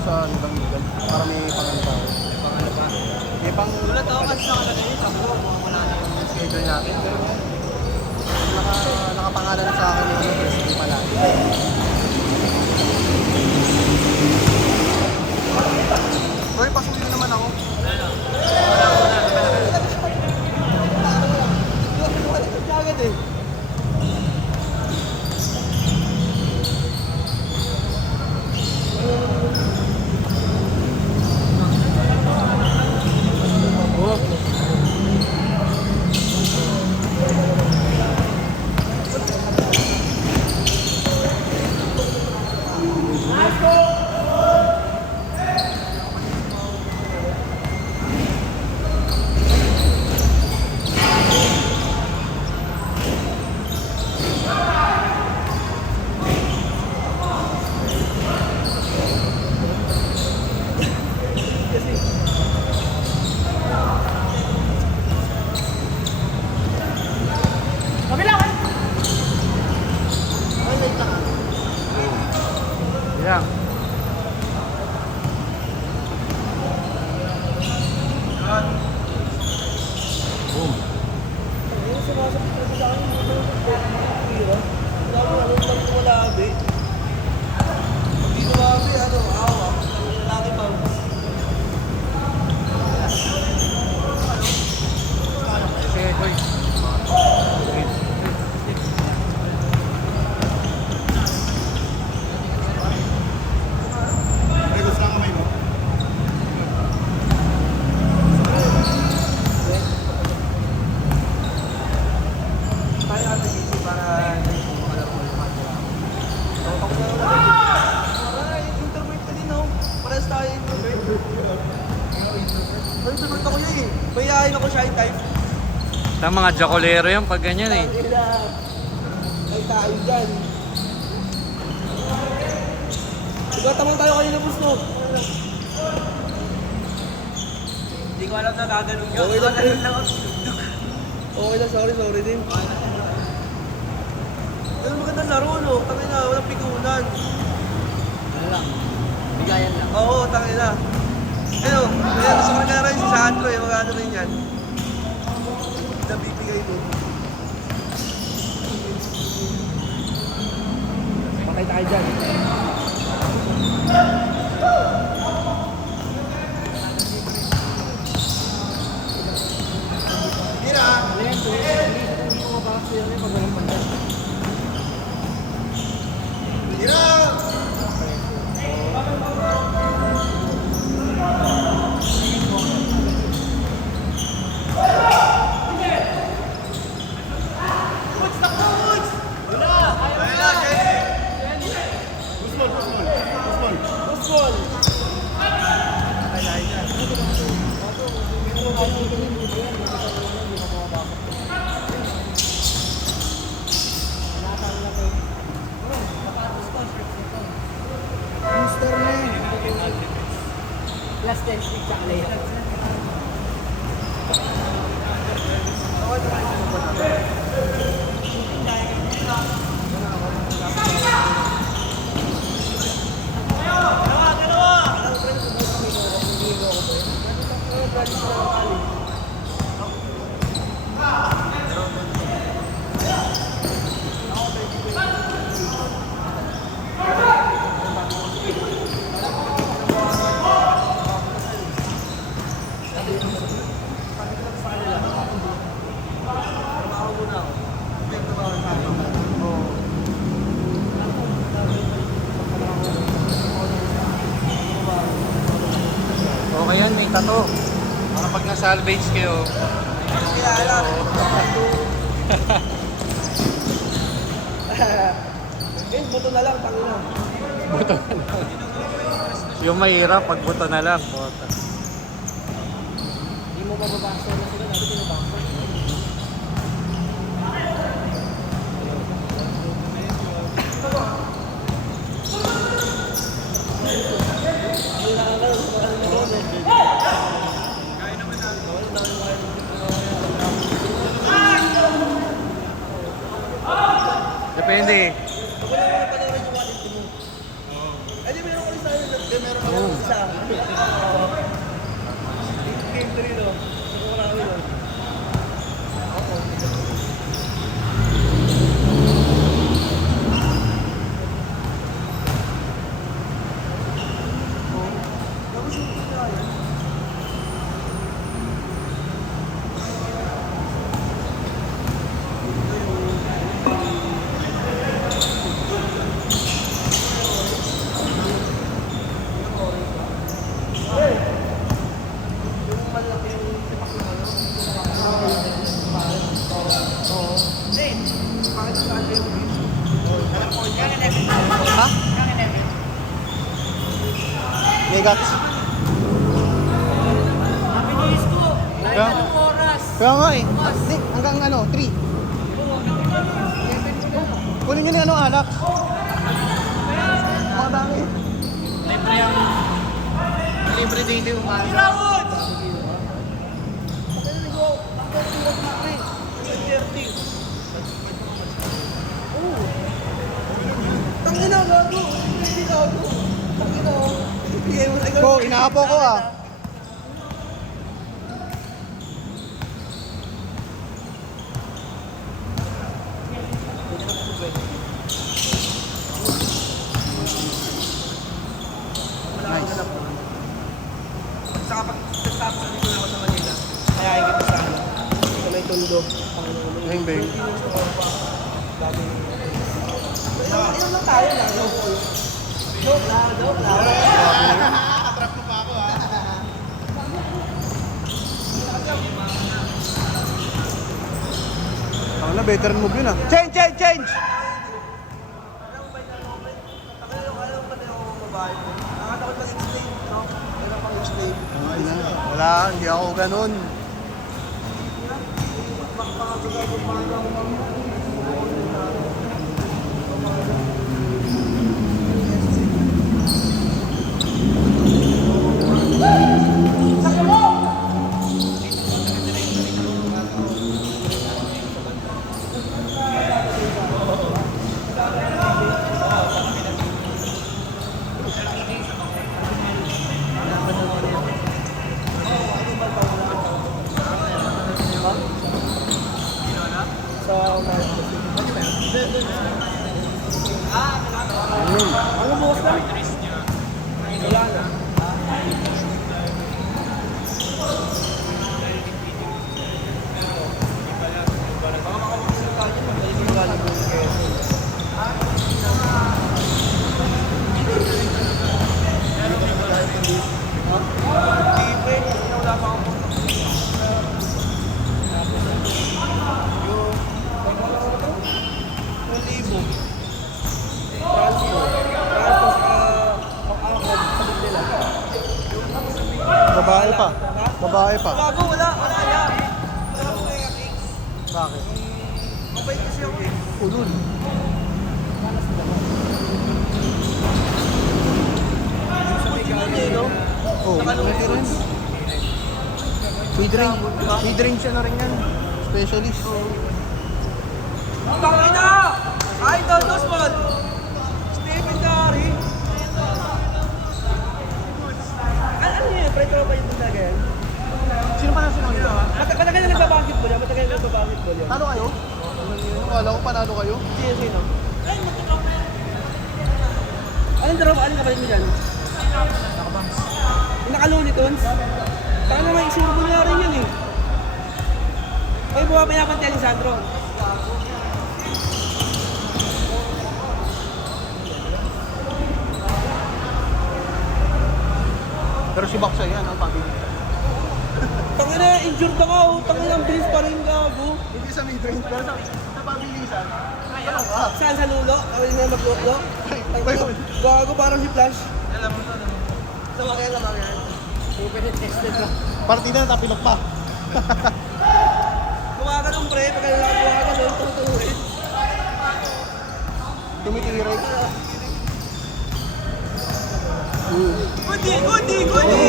sa ibang lugar para may pangano pa. Pangano ba? May pang... Wala to, kasi nakalagay yun. Sabi ko, wala na yung schedule natin. Pero Nakapangalan sa akin yung president pala. Roy, pasukin naman ako. Agad eh. yeah. Boom. Okay, boy. Bayahin ako siya type. Tama mga jokolero yan pag ganyan eh. Ay tayo dyan. Tamang tayo kanina boss no. Hindi ko alam na gaganon yun. Okay lang din. Okay lang, sorry din. Ano magandang laro no? Tangin na, walang pigunan. Ano lang? Bigayan lang. Oo, tangin na. Ano, kaya gusto ko na rin si Sandro eh, magano rin yan. Nabibigay mo. Patay tayo dyan. Mira! Mira! Plus 10 stick chocolate. Okay yan, may tato. Para pag na-salvage kayo. Kaya alam. Eh, buto na lang, tangin na. Buto na lang. Yung mahirap, pag buto na lang. Hindi mo mababasa na sila, dati pinabasa. Depende. Pag wala mo pala rin yung wallet mo. Eh di meron ko rin sa'yo Isa. Game 3 no? Siguro namin no? Ha? Megats. Bilis ko. Kaya, Anong oras? kaya nga eh. Hindi, hanggang ano, 3. Kunin nyo na ano, alak. Mga dami. Libre ang... Libre dito yung mga... Rawod! Tangina, gago! Hindi gago! Tangina, oh. Bigay mo sa ikaw. Ko, inaapo ko ah. Nice. Saka pag nagtapos dito na ako sa Manila, kaya kita sa ano, sa may tondo. Bang bang. Ilan lang tayo lang? Joke lang, joke lang. Ano na, veteran move yun ah. Change, change, change! Wala, hindi ako ganun. Ano bukas na? Wala na. Babae pa. Babae pa. Gago, wala yan. Wala ko kaya cakes. Bakit? Mabait kasi yung cakes. Ulul. Oh, malaki rin. Free drink siya na rin yan. Specialist. Tangina! Idol, dos man! Stephen Curry! Ano yun? Pre-tropa yung talaga yan? Sino pa na sinunod? Matagal na nagbabasketball yan? Matagal na nagbabasketball yan? Talo kayo? Wala ko panalo kayo. Sino? Anong drop? Anong kapalit mo dyan? Yung nakaluni tons? Taka na may isurbo nga rin yun eh. Ay, buha pa yapan tayo ni Sandro. Pero si Baksa yan, ang pabilis. Tangina, injured na ka oh. Tangina, ang bilis pa rin gago. Hindi sa mid-range, pero sa pabilisan. Ano ka? Saan sa lulo? Kawin mo na maglulo? Gago, parang si Flash. Alam mo to. Sa mga kaya lang yan. Open and tested na. Partida na tapilok pa. Kumakan ng pre, pag kumakan doon, tutuloy. Tumitiray. Gudi, gudi, gudi!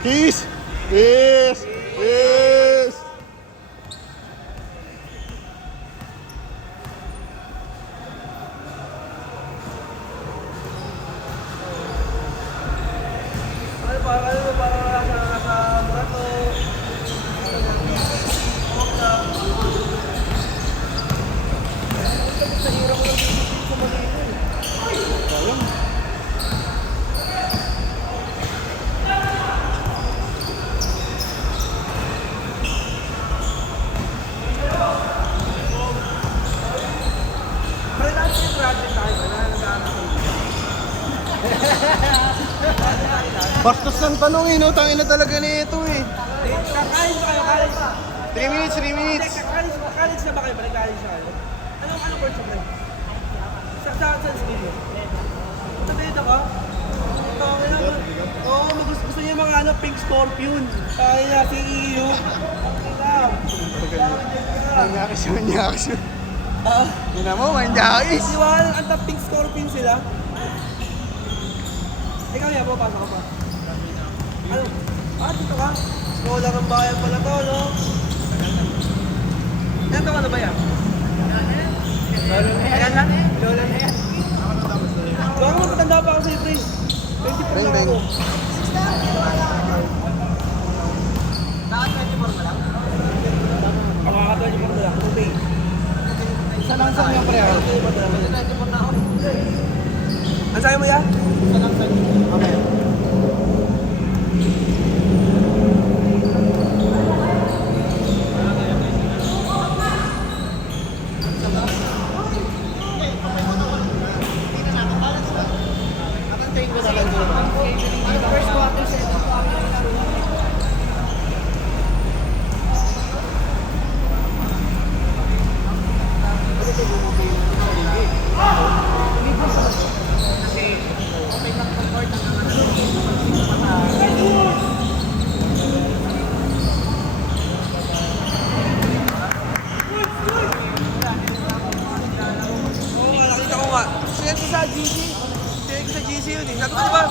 Cheese! Yes! Yes! Parang nasa Morato. Sa hirap ko lang dito sa Manila eh. Pero lahat yung project tayo ba? Bastos ng tanong eh, no? Tangin na talaga nito eh. Kakalis ba kayo? Kalis ba? 3 minutes, 3 minutes. Kalis na ba kayo? Balik-kalis na kayo? Anong course mo kayo? Saan studio? Sa dito ka? Oo, gusto niya yung mga Pink Scorpion. Kaya niya, si EU. Manyakis yun, manyakis yun. Ah, Yun na mo, manyakis. di ba ang Pink Scorpion sila? Ikaw niya, papasok ka pa. Ano? Dito ka? Skola ng bayan pala to, no? Ilan taon ka na ba yan? Ayan lang? Lola na yan. Baka magpatanda pa ako sa'yo, pre. 24 lang ako. Ako kaka-24 na lang. Okay. Isa lang sa mga pre. Ang sabi mo yan? Okay. Oo nga, nakita ko nga. Sinend ko sa GC. Sinend ko sa GC yun eh. Sabi ko, di ba?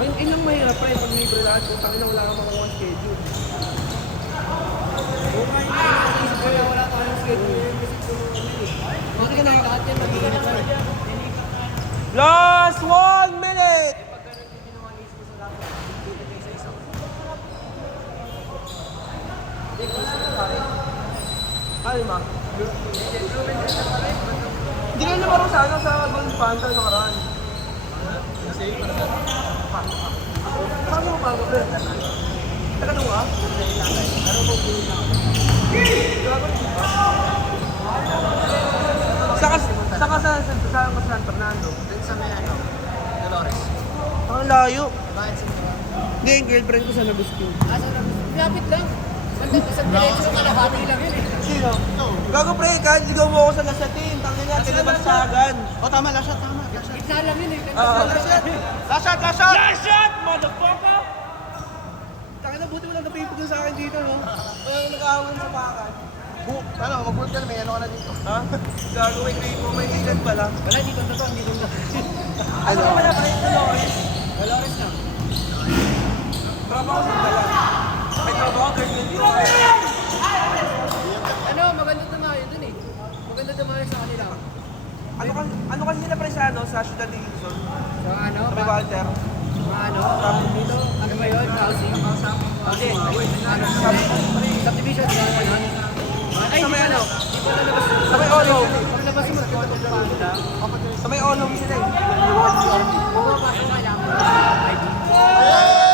Ayun, ilang mahirap pa pag libre lahat. Kung tangin na wala kang makuha schedule. Wala tayong schedule. Kasi ka lahat yan mag-iinit pa. Last 1 minute! Alma. Hindi ka naman sa ano sa Golden Panda sa karaan. Saan mo bago, pre? Taga nung ka? Saka sa San Fernando. Dun sa may ano, Dolores. Ang layo. Bakit sa mga? Hindi, yung girlfriend ko sa Agustin. Lapit lang. Sa diretso ka na, happy lang yun eh. Sino? Gago pre, kahit ligaw mo ako sa Lasatin, tangin nga, tinabansagan. O tama, last shot, tama. Last shot. Gitna lang yun eh. Last shot, last shot. Last shot, motherfucker! Tangin na, buti mo lang napipigil sa akin dito, no? Nag-aawin sa pakan. Ano, mag-work ka na, may ano ka na dito. Ha? Gago, may agent pala. Wala, dito na to, dito na. Ano ka pala, pre? Dolores? Dolores lang. Trabaho sa dala. May trabaho, girlfriend dito. Ano, maganda tumayo dun eh. Maganda tumayo sa kanila. Ano kasi nila pre sa ano, sa Ciudad de Luzon? So ano, Sa may Walter? ano, dito, ano ba yun? Housing? Housing. Ano, subdivision. Ay, Sa may ano? dito na labas. Sa may Olong. Paglabas mo, magkita. Sa may Olong sila eh. Pumapasok ka lang. ID.